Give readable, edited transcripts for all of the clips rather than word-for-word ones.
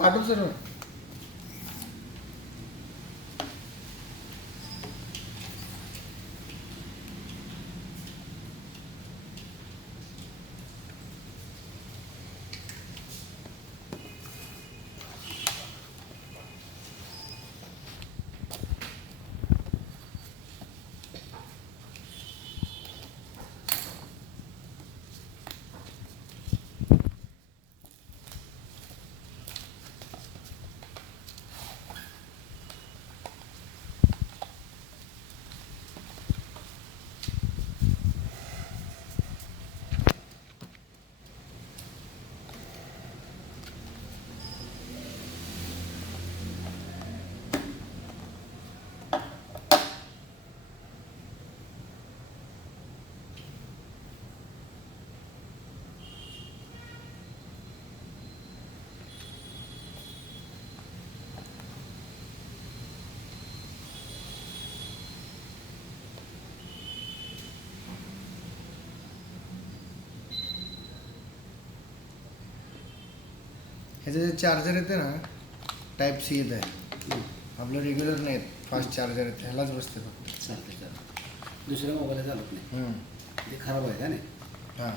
पाठव सर. ह्याचं जे चार्जर येते ना टाईप सी येत आहे, आपलं रेग्युलर नाही फास्ट चार्जर येते, ह्यालाच बसते फक्त. चालते चालतं. दुसऱ्या मोबाईलला चालत नाही, ते खराब आहे का नाही. हां.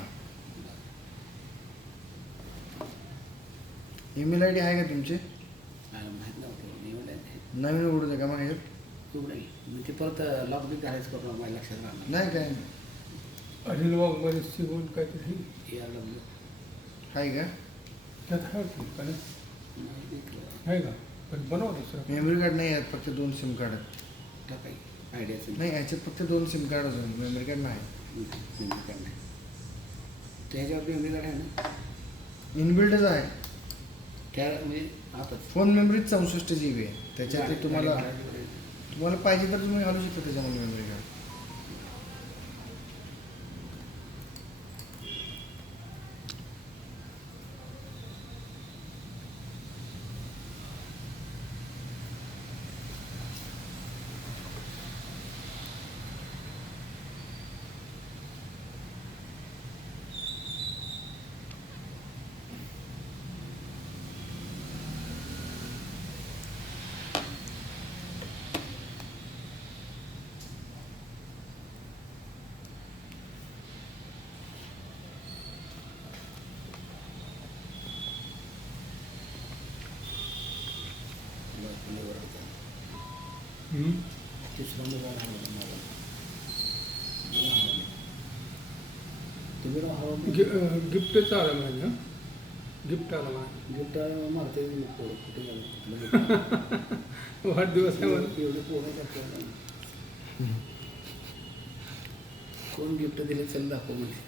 ईमेल आय डी आहे का तुमची? माहीत नव्हतं ईमेल आहे. नवीन उघडू दे का मग ह्याच्यात? खूप नाही मी ते परत लॉक बी घालायचं करून माझ्या लक्षात राहणार नाही काय नाही. अनिल वाघमारे शिवून काहीतरी ARW आहे का? त्यात आहे की का नाही? नाही इथलं आहे का? पण बनवा दुसरं. मेमरी कार्ड नाही आहेत, फक्त 2 सिम कार्ड आहेत. काही आयडियाचं नाही ह्याच्यात फक्त 2 सिम कार्ड असेल, मेमरी कार्ड नाही. मेमरी कार्ड नाही. त्याच्यावर मेमरी कार्ड आहे ना, इनबिल्डच आहे. त्या म्हणजे आताच फोन मेमरी 64 GB आहे. त्याच्यात ते तुम्हाला पाहिजे तर तुम्ही घालू शकता त्याच्यामध्ये मेमरी कार्ड. तिसरा मोबाईल हवा मला तुम्ही हवा गिफ्टच आलं माझं ना, गिफ्ट आलं माझं. गिफ्ट मारते पोरं कुठे गेलं वाढदिवस आहे म्हणून. एवढे पोरं आपल्याला कोण गिफ्ट दिले चल दाखव म्हणजे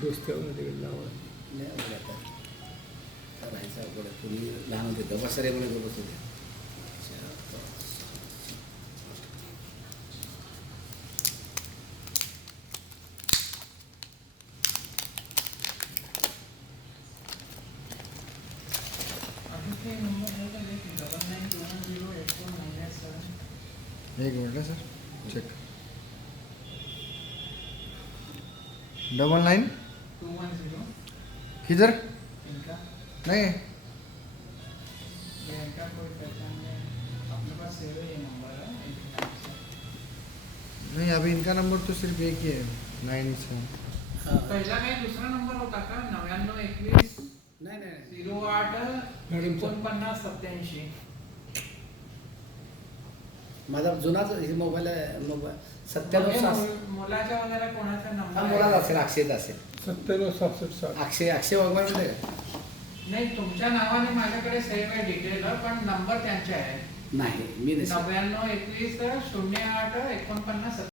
दोस्त्यावर तिकडे लावा. नाही आवडत आता राहायचं अवघड आहे. पूर्वी लहान होते तेव्हा सरे म्हणे बसत होते. एक मिनट सर, चेक. 99 किधर नहीं नहीं, अभी इनका नंबर तो सिर्फ एक ही है 97. पहिला काही दुसरा नंबर होता का? 9921 नाही नाही 08 4987. माझा जुनाच मोबाईल आहे. मोबाईल 97 मुलाच्या वगैरे कोणाचा हा नंबर मुलाच असेल, अक्षयचा असेल. 9767 अक्षय वाघमारे म्हणजे नाही, तुमच्या नावाने माझ्याकडे सेव्ह आहे डिटेल, पण नंबर त्यांचे आहे. नाही मी नसेल. 9921 08 49